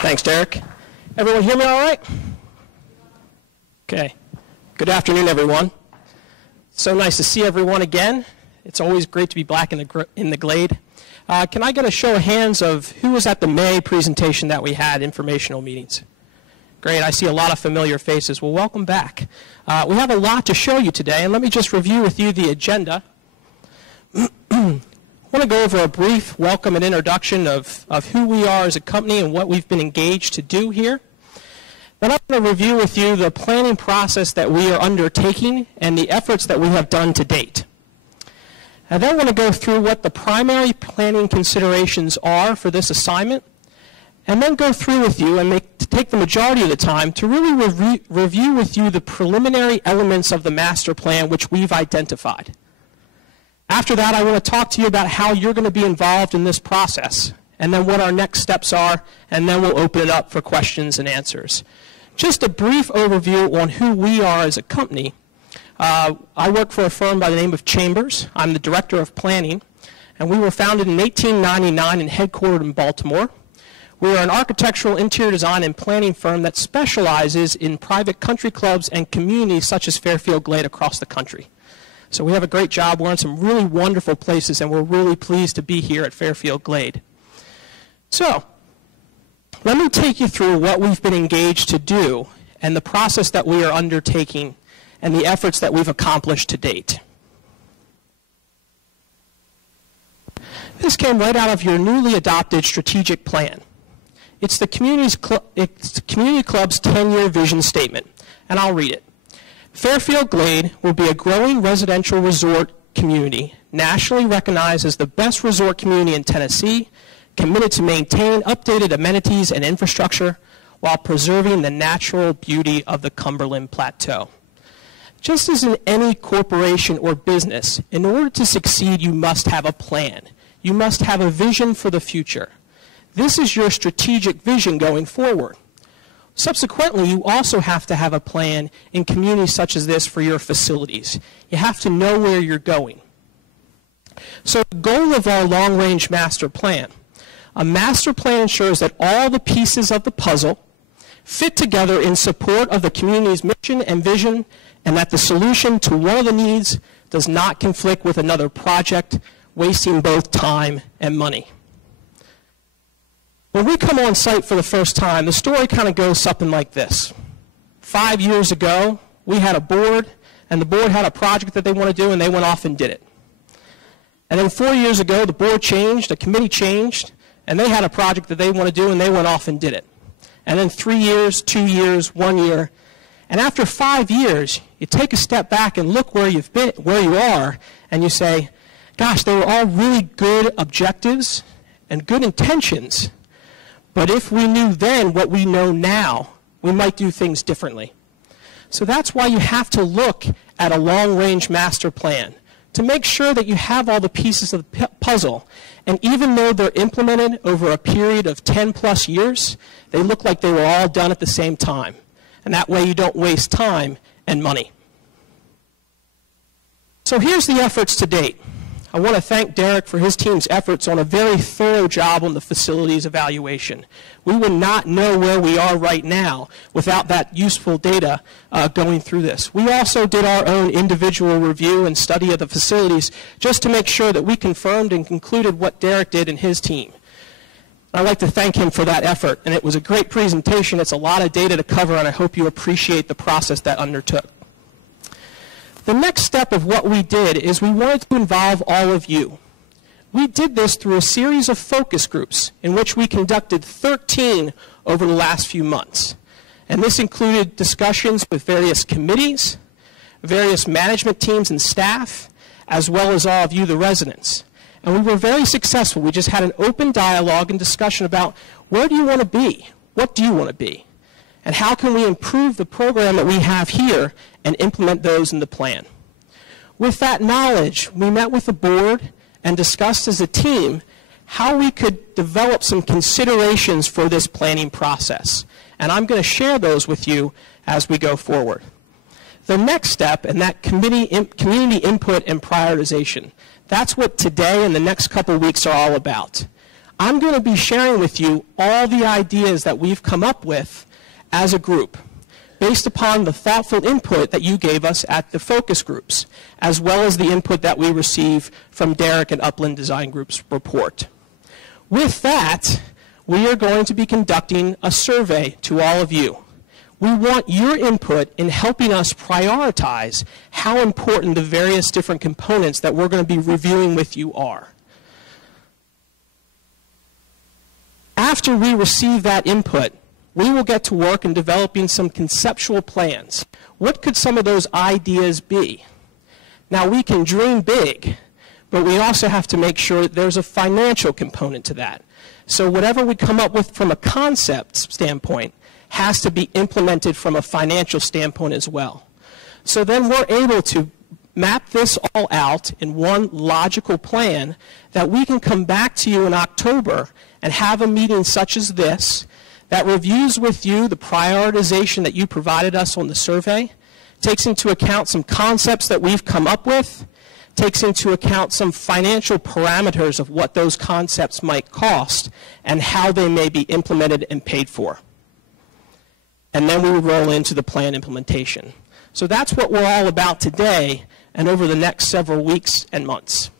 Thanks, Derek. Everyone hear me all right? Okay. Good afternoon, everyone. So nice to see everyone again. It's always great to be back in the Glade. Can I get a show of hands of who was at the May presentation that we had, informational meetings? Great, I see a lot of familiar faces. Well, welcome back. We have a lot to show you today, and let me just review with you the agenda. I want to go over a brief welcome and introduction of who we are as a company and what we've been engaged to do here. Then I'm going to review with you the planning process that we are undertaking and the efforts that we have done to date. I then want to go through what the primary planning considerations are for this assignment, and then go through with you and take the majority of the time to really review with you the preliminary elements of the master plan which we've identified. After that, I want to talk to you about how you're going to be involved in this process, and then what our next steps are, and then we'll open it up for questions and answers. Just a brief overview on who we are as a company. I work for a firm by the name of Chambers. I'm the Director of Planning, and we were founded in 1899 and headquartered in Baltimore. We are an architectural interior design and planning firm that specializes in private country clubs and communities such as Fairfield Glade across the country. So we have a great job. We're in some really wonderful places, and we're really pleased to be here at Fairfield Glade. So let me take you through what we've been engaged to do and the process that we are undertaking and the efforts that we've accomplished to date. This came right out of your newly adopted strategic plan. It's the Community Club's 10-year vision statement, and I'll read it. Fairfield Glade will be a growing residential resort community, nationally recognized as the best resort community in Tennessee, committed to maintain updated amenities and infrastructure while preserving the natural beauty of the Cumberland Plateau. Just as in any corporation or business, in order to succeed, you must have a plan. You must have a vision for the future. This is your strategic vision going forward. Subsequently, you also have to have a plan in communities such as this for your facilities. You have to know where you're going. So the goal of our long-range master plan, a master plan ensures that all the pieces of the puzzle fit together in support of the community's mission and vision, and that the solution to one of the needs does not conflict with another project, wasting both time and money. When we come on site for the first time, the story kind of goes something like this. 5 years ago, we had a board, and the board had a project that they want to do, and they went off and did it. And then 4 years ago, the board changed, the committee changed, and they had a project that they want to do, and they went off and did it. And then 3 years, 2 years, 1 year. And after 5 years, you take a step back and look where you've been, where you are, and you say, gosh, they were all really good objectives and good intentions. But if we knew then what we know now, we might do things differently. So that's why you have to look at a long-range master plan to make sure that you have all the pieces of the puzzle. And even though they're implemented over a period of 10+ years, they look like they were all done at the same time. And that way you don't waste time and money. So here's the efforts to date. I want to thank Derek for his team's efforts on a very thorough job on the facilities evaluation. We would not know where we are right now without that useful data going through this. We also did our own individual review and study of the facilities just to make sure that we confirmed and concluded what Derek did and his team. I'd like to thank him for that effort, and it was a great presentation. It's a lot of data to cover, and I hope you appreciate the process that undertook. The next step of what we did is we wanted to involve all of you. We did this through a series of focus groups in which we conducted 13 over the last few months. And this included discussions with various committees, various management teams and staff, as well as all of you, the residents. And we were very successful. We just had an open dialogue and discussion about where do you want to be? What do you want to be? And how can we improve the program that we have here and implement those in the plan? With that knowledge, we met with the board and discussed as a team how we could develop some considerations for this planning process. And I'm going to share those with you as we go forward. The next step, and that community input and prioritization, that's what today and the next couple of weeks are all about. I'm going to be sharing with you all the ideas that we've come up with as a group, based upon the thoughtful input that you gave us at the focus groups, as well as the input that we receive from Derek and Upland Design Group's report. With that, we are going to be conducting a survey to all of you. We want your input in helping us prioritize how important the various different components that we're going to be reviewing with you are. After we receive that input, we will get to work in developing some conceptual plans. What could some of those ideas be? Now, we can dream big, but we also have to make sure that there's a financial component to that. So whatever we come up with from a concept standpoint has to be implemented from a financial standpoint as well. So then we're able to map this all out in one logical plan that we can come back to you in October and have a meeting such as this that reviews with you the prioritization that you provided us on the survey, takes into account some concepts that we've come up with, takes into account some financial parameters of what those concepts might cost and how they may be implemented and paid for. And then we would roll into the plan implementation. So that's what we're all about today and over the next several weeks and months.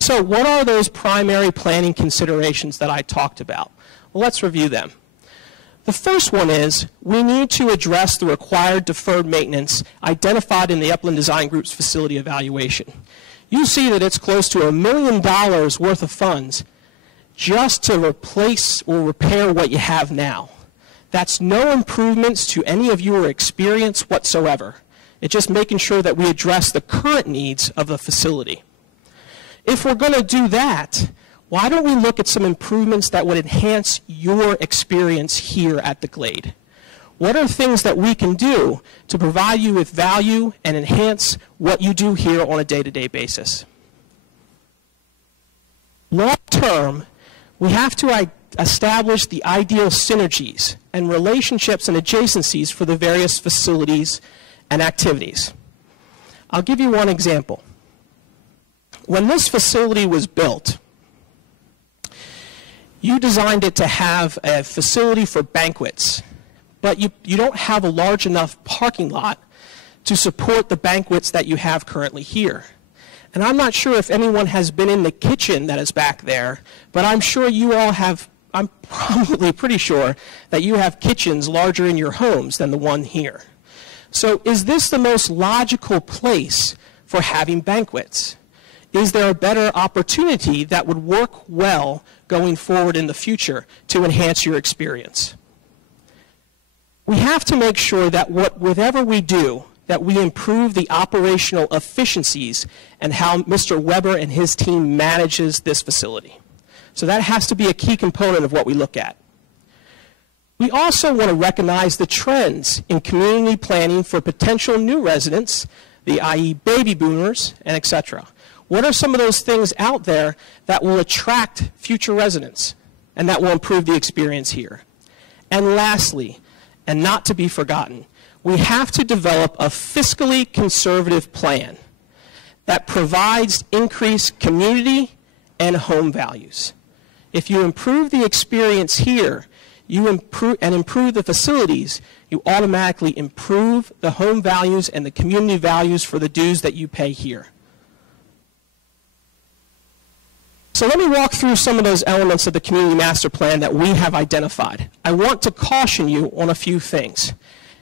So what are those primary planning considerations that I talked about? Well, let's review them. The first one is we need to address the required deferred maintenance identified in the Upland Design Group's facility evaluation. You see that it's close to $1 million worth of funds just to replace or repair what you have now. That's no improvements to any of your experience whatsoever. It's just making sure that we address the current needs of the facility. If we're going to do that, why don't we look at some improvements that would enhance your experience here at the Glade? What are things that we can do to provide you with value and enhance what you do here on a day-to-day basis? Long term, we have to establish the ideal synergies and relationships and adjacencies for the various facilities and activities. I'll give you one example. When this facility was built, you designed it to have a facility for banquets, but you don't have a large enough parking lot to support the banquets that you have currently here. And I'm not sure if anyone has been in the kitchen that is back there, but I'm sure you all have. I'm probably pretty sure that you have kitchens larger in your homes than the one here. So is this the most logical place for having banquets? Is there a better opportunity that would work well going forward in the future to enhance your experience? We have to make sure that whatever we do, that we improve the operational efficiencies and how Mr. Weber and his team manages this facility. So that has to be a key component of what we look at. We also want to recognize the trends in community planning for potential new residents, i.e. baby boomers, and etc. What are some of those things out there that will attract future residents and that will improve the experience here? And lastly, and not to be forgotten, we have to develop a fiscally conservative plan that provides increased community and home values. If you improve the experience here, you improve the facilities, you automatically improve the home values and the community values for the dues that you pay here. So let me walk through some of those elements of the community master plan that we have identified. I want to caution you on a few things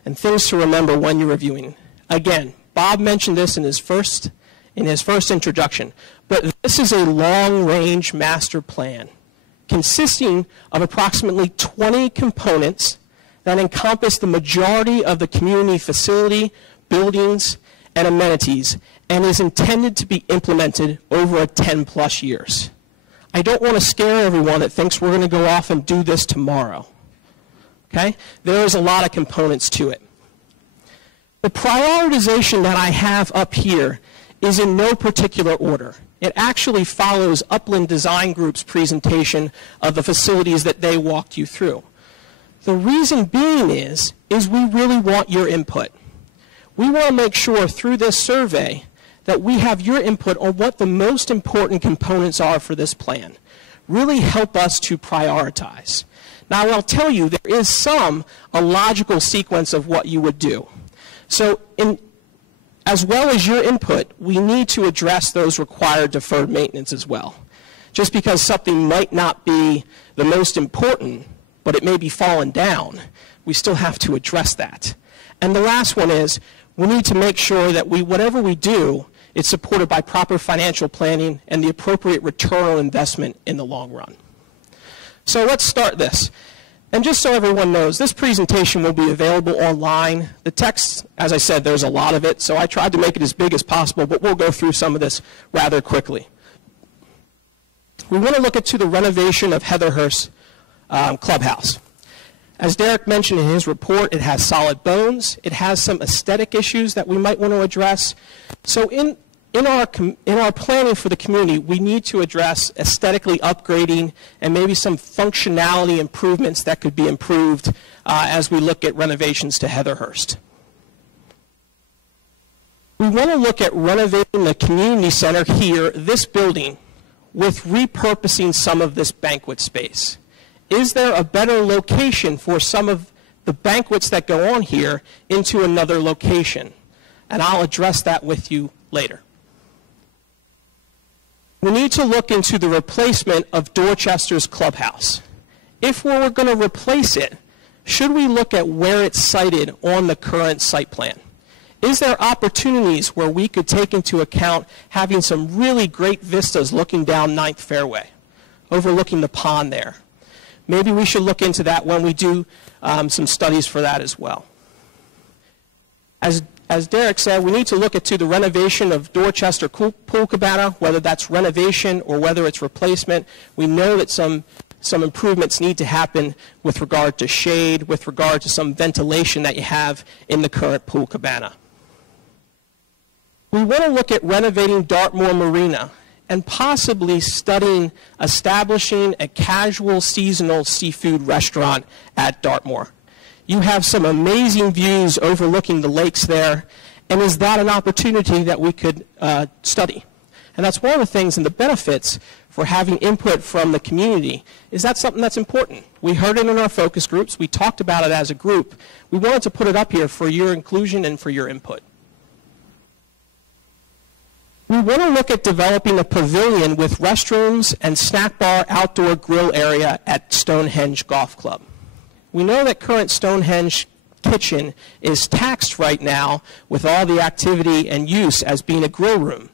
and things to remember when you're reviewing. Again, Bob mentioned this in his first introduction, but this is a long-range master plan consisting of approximately 20 components that encompass the majority of the community facility, buildings, and amenities, and is intended to be implemented over a 10+ years. I don't want to scare everyone that thinks we're going to go off and do this tomorrow. Okay? There is a lot of components to it. The prioritization that I have up here is in no particular order. It actually follows Upland Design Group's presentation of the facilities that they walked you through. The reason being is we really want your input. We want to make sure through this survey that we have your input on what the most important components are for this plan. really help us to prioritize. Now, I'll tell you, there is a logical sequence of what you would do. So as well as your input, we need to address those required deferred maintenance as well. Just because something might not be the most important, but it may be fallen down, we still have to address that. And the last one is, we need to make sure that whatever we do, it's supported by proper financial planning and the appropriate return on investment in the long run. So let's start this. And just so everyone knows, this presentation will be available online. The text, as I said, there's a lot of it, so I tried to make it as big as possible, but we'll go through some of this rather quickly. We want to look into the renovation of Heatherhurst Clubhouse. As Derek mentioned in his report, it has solid bones. It has some aesthetic issues that we might want to address. So in our planning for the community, we need to address aesthetically upgrading and maybe some functionality improvements that could be improved as we look at renovations to Heatherhurst. We want to look at renovating the community center here, this building, with repurposing some of this banquet space. Is there a better location for some of the banquets that go on here into another location? And I'll address that with you later. We need to look into the replacement of Dorchester's clubhouse. If we were going to replace it, should we look at where it's sited on the current site plan? Is there opportunities where we could take into account having some really great vistas looking down 9th Fairway, overlooking the pond there? Maybe we should look into that when we do some studies for that as well. As Derek said, we need to look into the renovation of Dorchester Pool Cabana, whether that's renovation or whether it's replacement. We know that some improvements need to happen with regard to shade, with regard to some ventilation that you have in the current pool cabana. We want to look at renovating Dartmoor Marina and possibly studying establishing a casual seasonal seafood restaurant at Dartmoor. You have some amazing views overlooking the lakes there, and is that an opportunity that we could study? And that's one of the things and the benefits for having input from the community. Is that something that's important? We heard it in our focus groups. We talked about it as a group. We wanted to put it up here for your inclusion and for your input. We want to look at developing a pavilion with restrooms and snack bar outdoor grill area at Stonehenge Golf Club. We know that current Stonehenge kitchen is taxed right now with all the activity and use as being a grill room.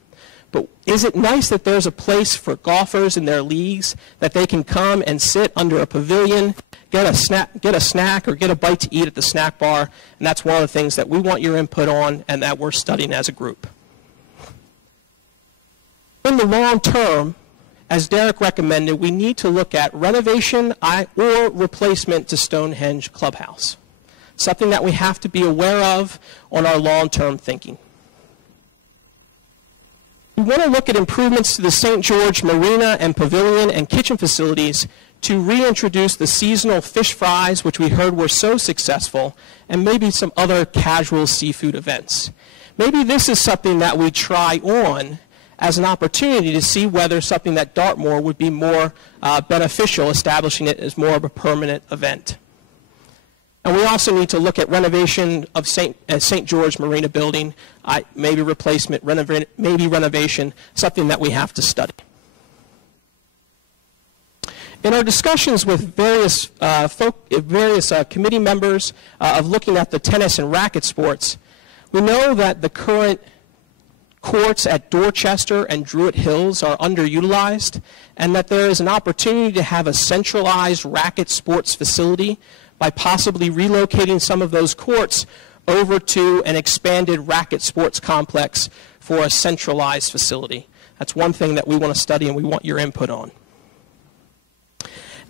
But is it nice that there's a place for golfers in their leagues that they can come and sit under a pavilion, get a snack or get a bite to eat at the snack bar? And that's one of the things that we want your input on and that we're studying as a group. In the long term, as Derek recommended, we need to look at renovation or replacement to Stonehenge Clubhouse, something that we have to be aware of on our long-term thinking. We want to look at improvements to the St. George Marina and Pavilion and kitchen facilities to reintroduce the seasonal fish fries, which we heard were so successful, and maybe some other casual seafood events. Maybe this is something that we try on as an opportunity to see whether something that Dartmoor would be more beneficial, establishing it as more of a permanent event. And we also need to look at renovation of St. George Marina building, maybe replacement, maybe renovation, something that we have to study. In our discussions with various committee members of looking at the tennis and racket sports, we know that the current courts at Dorchester and Druitt Hills are underutilized, and that there is an opportunity to have a centralized racket sports facility by possibly relocating some of those courts over to an expanded racket sports complex for a centralized facility. That's one thing that we want to study and we want your input on.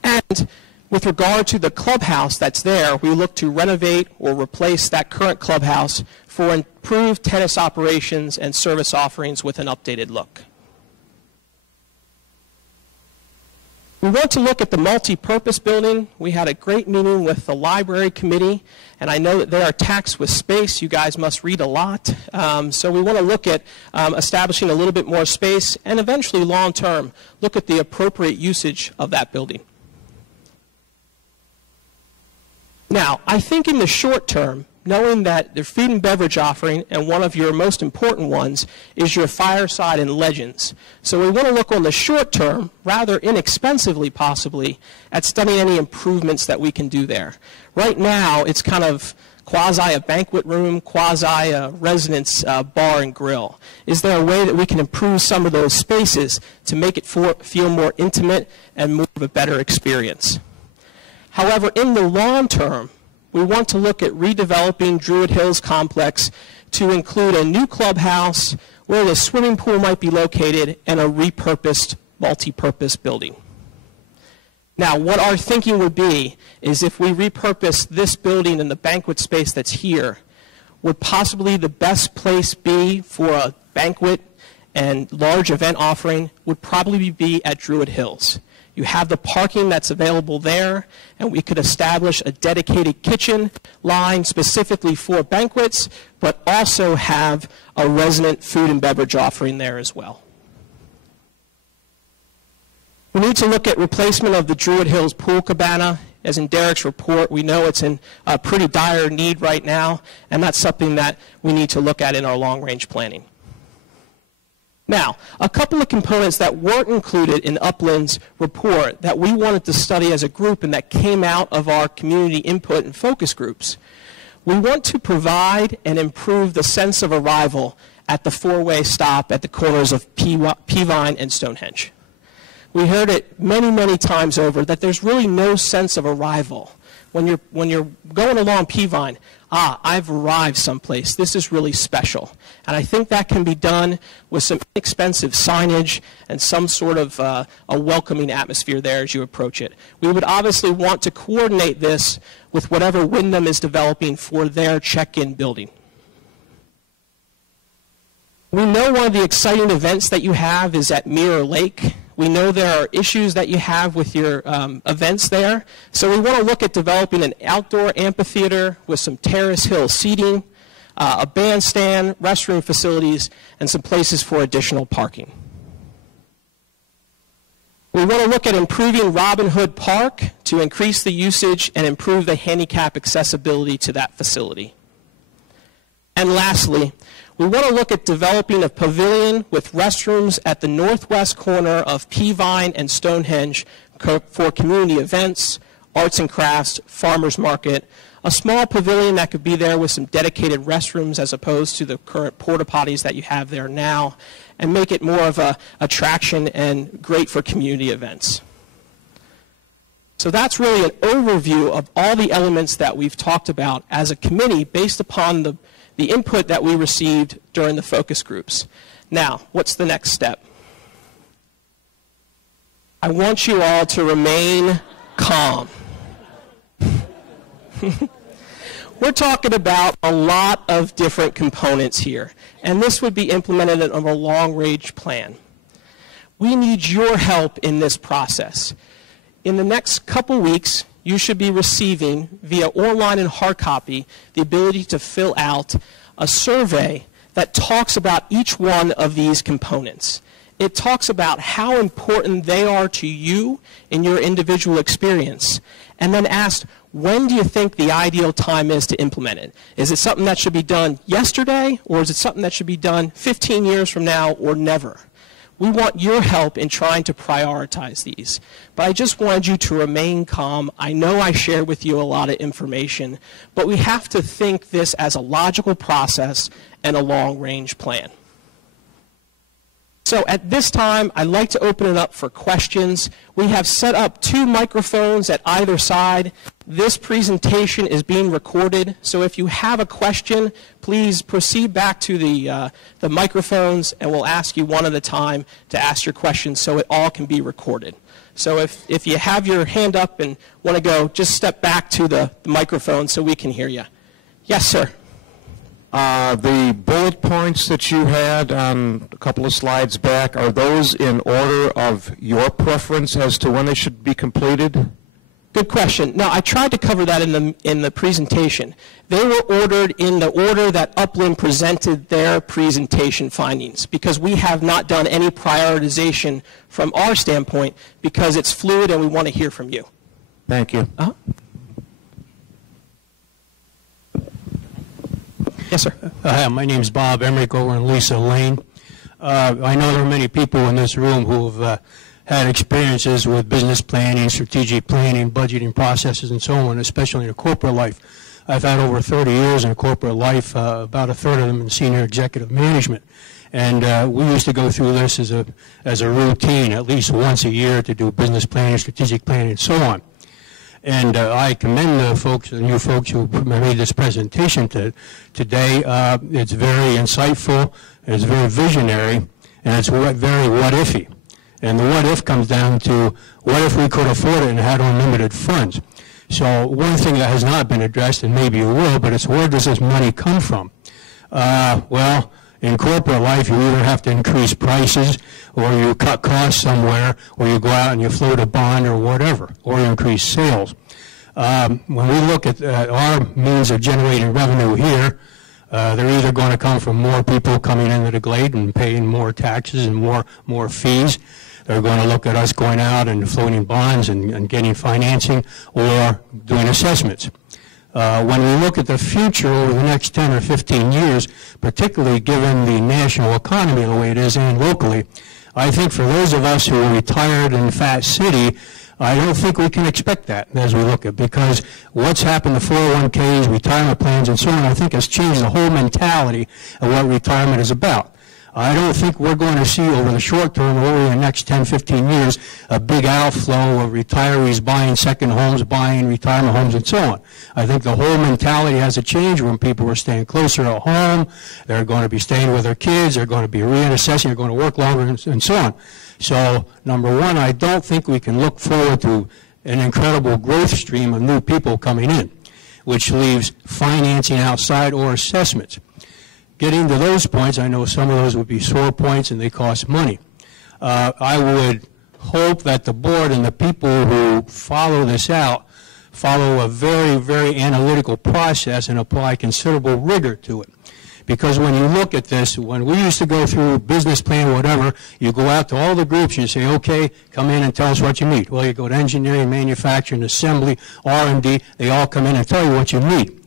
And with regard to the clubhouse that's there, we look to renovate or replace that current clubhouse for improved tennis operations and service offerings with an updated look. We want to look at the multi-purpose building. We had a great meeting with the library committee, and I know that they are taxed with space. You guys must read a lot. So we want to look at establishing a little bit more space and eventually long-term look at the appropriate usage of that building. Now, I think in the short term, knowing that the food and beverage offering, and one of your most important ones, is your Fireside and Legends. So we want to look on the short term, rather inexpensively possibly, at studying any improvements that we can do there. Right now, it's kind of quasi a banquet room, quasi a residence bar and grill. Is there a way that we can improve some of those spaces to make it feel more intimate and more of a better experience? However, in the long term, we want to look at redeveloping Druid Hills Complex to include a new clubhouse where the swimming pool might be located and a repurposed multi-purpose building. Now, what our thinking would be is if we repurpose this building and the banquet space that's here, would possibly the best place be for a banquet and large event offering would probably be at Druid Hills. You have the parking that's available there, and we could establish a dedicated kitchen line specifically for banquets, but also have a resident food and beverage offering there as well. We need to look at replacement of the Druid Hills pool cabana. As in Derek's report, we know it's in a pretty dire need right now, and that's something that we need to look at in our long-range planning. Now, a couple of components that weren't included in Upland's report that we wanted to study as a group and that came out of our community input and focus groups. We want to provide and improve the sense of arrival at the four-way stop at the corners of Peavine and Stonehenge. We heard it many, many times over that there's really no sense of arrival. When you're going along Peavine, I've arrived someplace. This is really special. And I think that can be done with some inexpensive signage and some sort of a welcoming atmosphere there as you approach it. We would obviously want to coordinate this with whatever Wyndham is developing for their check-in building. We know one of the exciting events that you have is at Mirror Lake. We know there are issues that you have with your events there. So we want to look at developing an outdoor amphitheater with some terrace hill seating, a bandstand, restroom facilities, and some places for additional parking. We want to look at improving Robin Hood Park to increase the usage and improve the handicap accessibility to that facility. And lastly, we want to look at developing a pavilion with restrooms at the northwest corner of Peavine and Stonehenge for community events, arts and crafts, farmers market, a small pavilion that could be there with some dedicated restrooms as opposed to the current porta potties that you have there now, and make it more of an attraction and great for community events. So that's really an overview of all the elements that we've talked about as a committee based upon the input that we received during the focus groups. Now, what's the next step? I want you all to remain calm. We're talking about a lot of different components here, and this would be implemented in a long-range plan. We need your help in this process. In the next couple weeks, you should be receiving, via online and hard copy, the ability to fill out a survey that talks about each one of these components. It talks about how important they are to you in your individual experience, and then asks, when do you think the ideal time is to implement it? Is it something that should be done yesterday, or is it something that should be done 15 years from now or never? We want your help in trying to prioritize these. But I just wanted you to remain calm. I know I shared with you a lot of information, but we have to think this as a logical process and a long-range plan. So at this time, I'd like to open it up for questions. We have set up 2 microphones at either side. This presentation is being recorded, so if you have a question, please proceed back to the microphones, and we'll ask you one at a time to ask your questions so it all can be recorded. So if you have your hand up and want to go, just step back to the microphone so we can hear you. Yes, sir. The bullet points that you had on a couple of slides back, are those in order of your preference as to when they should be completed? Good question. No, I tried to cover that in the presentation. They were ordered in the order that Upland presented their presentation findings, because we have not done any prioritization from our standpoint, because it's fluid and we want to hear from you. Thank you. Yes, sir. Hi, my name is Bob Emmerich over in Lisa Lane. I know there are many people in this room who have had experiences with business planning, strategic planning, budgeting processes, and so on, especially in a corporate life. I've had over 30 years in corporate life, about a third of them in senior executive management. And we used to go through this as a routine, at least once a year, to do business planning, strategic planning, and so on. And I commend the folks, and you folks who made this presentation today. It's very insightful, it's very visionary, and it's very what-ify. And the what-if comes down to, what if we could afford it and had unlimited funds? So one thing that has not been addressed, and maybe you will, but it's, where does this money come from? Well, in corporate life, you either have to increase prices, or you cut costs somewhere, or you go out and you float a bond or whatever, or you increase sales. When we look at our means of generating revenue here, they're either going to come from more people coming into the Glade and paying more taxes and more fees. They're going to look at us going out and floating bonds and getting financing, or doing assessments. When we look at the future over the next 10 or 15 years, particularly given the national economy the way it is and locally, I think for those of us who are retired in Fat City, I don't think we can expect that as we look at, because what's happened to 401ks, retirement plans, and so on, I think has changed the whole mentality of what retirement is about. I don't think we're going to see over the short term, or over the next 10, 15 years, a big outflow of retirees buying second homes, buying retirement homes, and so on. I think the whole mentality has to change when people are staying closer at home. They're going to be staying with their kids. They're going to be reassessing. They're going to work longer, and so on. So, number one, I don't think we can look forward to an incredible growth stream of new people coming in, which leaves financing outside or assessments. Getting to those points, I know some of those would be sore points and they cost money. I would hope that the board and the people who follow this out follow a very, very analytical process and apply considerable rigor to it. Because when you look at this, when we used to go through business plan, whatever, you go out to all the groups and you say, okay, come in and tell us what you need. Well, you go to engineering, manufacturing, assembly, R&D, they all come in and tell you what you need.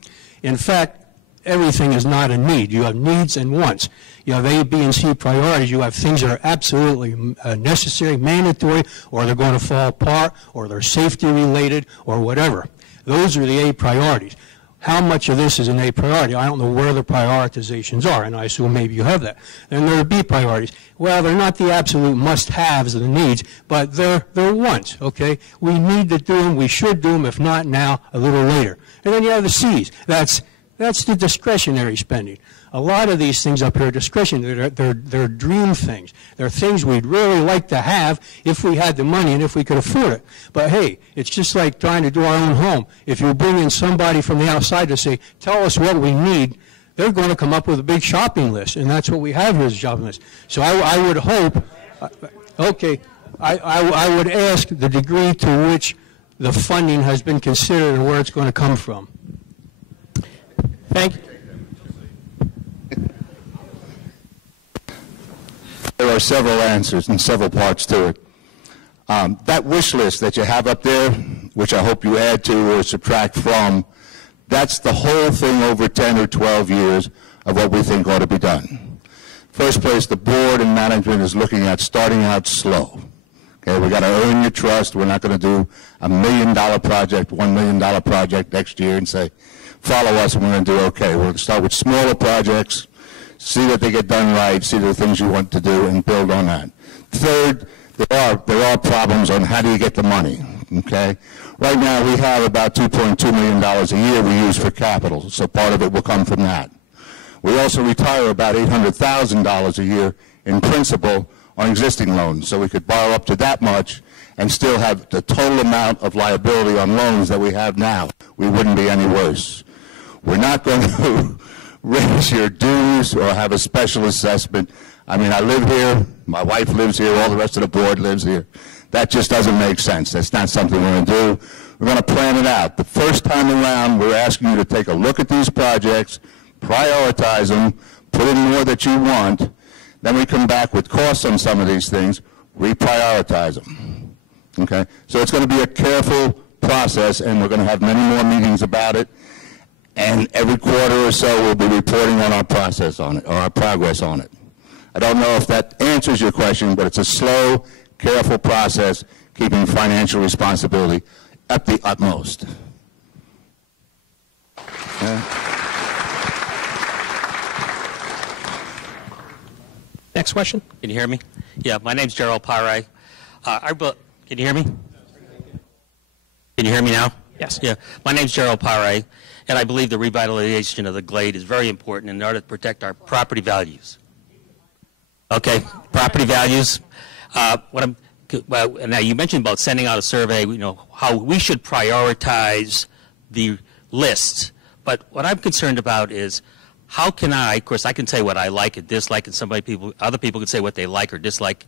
In fact, everything is not a need. You have needs and wants. You have A, B, and C priorities. You have things that are absolutely necessary, mandatory, or they're going to fall apart, or they're safety related, or whatever. Those are the A priorities. How much of this is an A priority? I don't know where the prioritizations are, and I assume maybe you have that. Then there are B priorities. Well, they're not the absolute must-haves of the needs, but they're wants, okay? We need to do them. We should do them, if not now, a little later. And then you have the C's. That's the discretionary spending. A lot of these things up here are discretionary. They're dream things. They're things we'd really like to have if we had the money and if we could afford it. But hey, it's just like trying to do our own home. If you bring in somebody from the outside to say, tell us what we need, they're going to come up with a big shopping list, and that's what we have here is a shopping list. So I would hope, okay, I would ask the degree to which the funding has been considered and where it's going to come from. Thank you. There are several answers and several parts to it. That wish list that you have up there, which I hope you add to or subtract from, that's the whole thing over 10 or 12 years of what we think ought to be done. First place, the board and management is looking at starting out slow. Okay, we got to earn your trust. We're not going to do $1 million project, $1 million project next year and say, follow us and we're going to do okay. We're going to start with smaller projects, see that they get done right, see the things you want to do, and build on that. Third, there are problems on how do you get the money, okay? Right now we have about $2.2 million a year we use for capital, so part of it will come from that. We also retire about $800,000 a year in principal on existing loans, so we could borrow up to that much and still have the total amount of liability on loans that we have now. We wouldn't be any worse. We're not going to raise your dues or have a special assessment. I mean, I live here, my wife lives here, all the rest of the board lives here. That just doesn't make sense. That's not something we're going to do. We're going to plan it out. The first time around, we're asking you to take a look at these projects, prioritize them, put in more that you want. Then we come back with costs on some of these things, reprioritize them. Okay? So it's going to be a careful process, and we're going to have many more meetings about it. And every quarter or so, we'll be reporting on our process on it, or our progress on it. I don't know if that answers your question, but it's a slow, careful process, keeping financial responsibility at the utmost. Next question. Can you hear me? Yeah, my name's Gerald Pare. Can you hear me? Can you hear me now? Yes. Yeah, my name's Gerald Pare, and I believe the revitalization of the Glade is very important in order to protect our property values. Okay, property values. Now you mentioned about sending out a survey, you know, how we should prioritize the list. But what I'm concerned about is how can of course I can say what I like and dislike, and other people can say what they like or dislike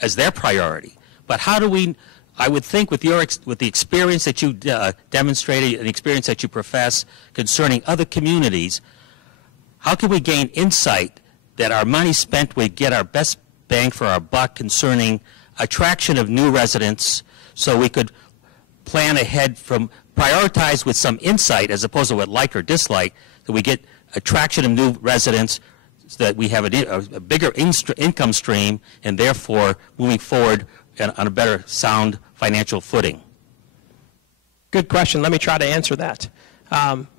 as their priority. But how do we, I would think with the experience that you demonstrated and the experience that you profess concerning other communities, how can we gain insight that our money spent would get our best bang for our buck concerning attraction of new residents, so we could plan ahead from prioritize with some insight as opposed to what like or dislike, that we get attraction of new residents so that we have a bigger income stream and therefore moving forward on a better sound financial footing. Good question. Let me try to answer that.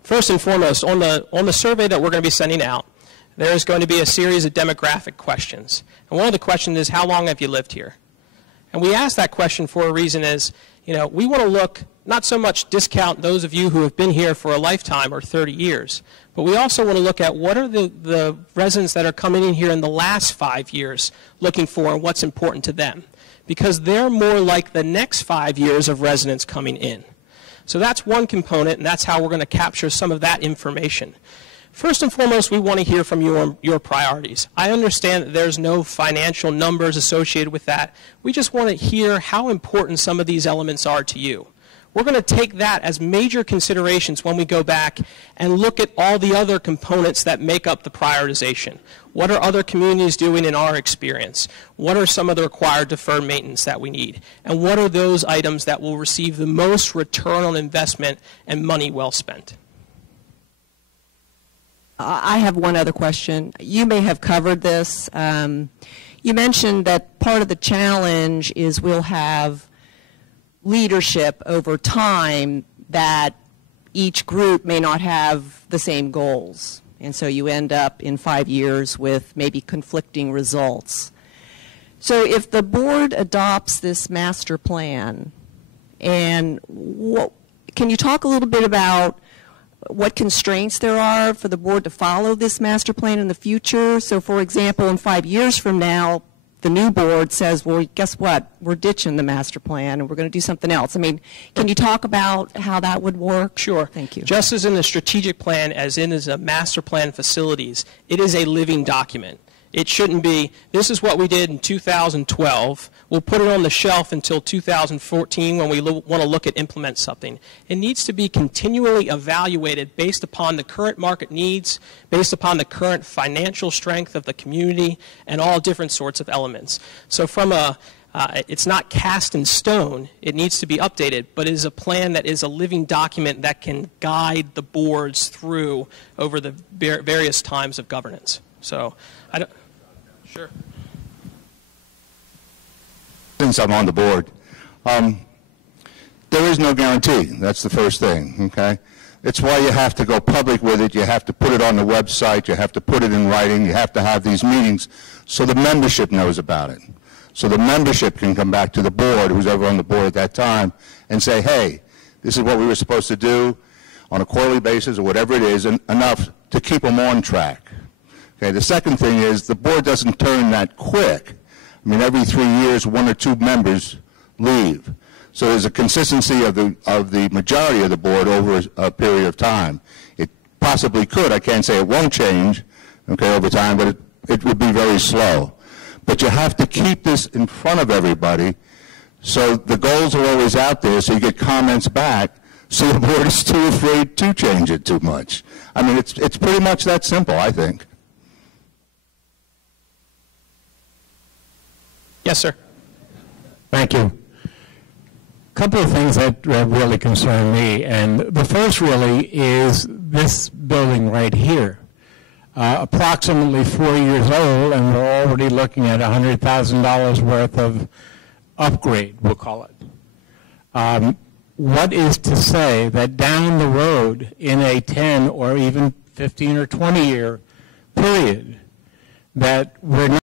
First and foremost, on the survey that we're going to be sending out, there is going to be a series of demographic questions. And one of the questions is, how long have you lived here? And we ask that question for a reason is, you know, we want to look, not so much discount those of you who have been here for a lifetime or 30 years, but we also want to look at what are the residents that are coming in here in the last 5 years looking for and what's important to them. Because they're more like the next 5 years of residents coming in. So that's one component, and that's how we're going to capture some of that information. First and foremost, we want to hear from you on your priorities. I understand that there's no financial numbers associated with that. We just want to hear how important some of these elements are to you. We're going to take that as major considerations when we go back and look at all the other components that make up the prioritization. What are other communities doing in our experience? What are some of the required deferred maintenance that we need? And what are those items that will receive the most return on investment and money well spent? I have one other question. You may have covered this. You mentioned that part of the challenge is we'll have leadership over time that each group may not have the same goals. And so you end up in 5 years with maybe conflicting results. So if the board adopts this master plan, and can you talk a little bit about what constraints there are for the board to follow this master plan in the future? So for example, in 5 years from now, the new board says, well, guess what? We're ditching the master plan and we're going to do something else. I mean, can you talk about how that would work? Sure. Thank you. Just as in the strategic plan, as a master plan facilities, it is a living document. It shouldn't be, this is what we did in 2012. We'll put it on the shelf until 2014 when we want to look at implement something. It needs to be continually evaluated based upon the current market needs, based upon the current financial strength of the community, and all different sorts of elements. So from it's not cast in stone. It needs to be updated, but it is a plan that is a living document that can guide the boards through over the various times of governance. So I don't. Sure. Since I'm on the board, there is no guarantee. That's the first thing, okay? It's why you have to go public with it. You have to put it on the website. You have to put it in writing. You have to have these meetings so the membership knows about it. So the membership can come back to the board, who's ever on the board at that time, and say, hey, this is what we were supposed to do on a quarterly basis or whatever it is, and enough to keep them on track. Okay, the second thing is the board doesn't turn that quick. I mean, every 3 years, 1 or 2 members leave. So there's a consistency of the majority of the board over a period of time. It possibly could. I can't say it won't change, okay, over time, but it would be very slow. But you have to keep this in front of everybody, so the goals are always out there, so you get comments back, so the board is too afraid to change it too much. I mean, it's pretty much that simple, I think. Yes, sir. Thank you. A couple of things that really concern me, and the first really is this building right here. Approximately 4 years old, and we're already looking at $100,000 worth of upgrade, we'll call it. What is to say that down the road in a 10 or even 15 or 20 year period that we're not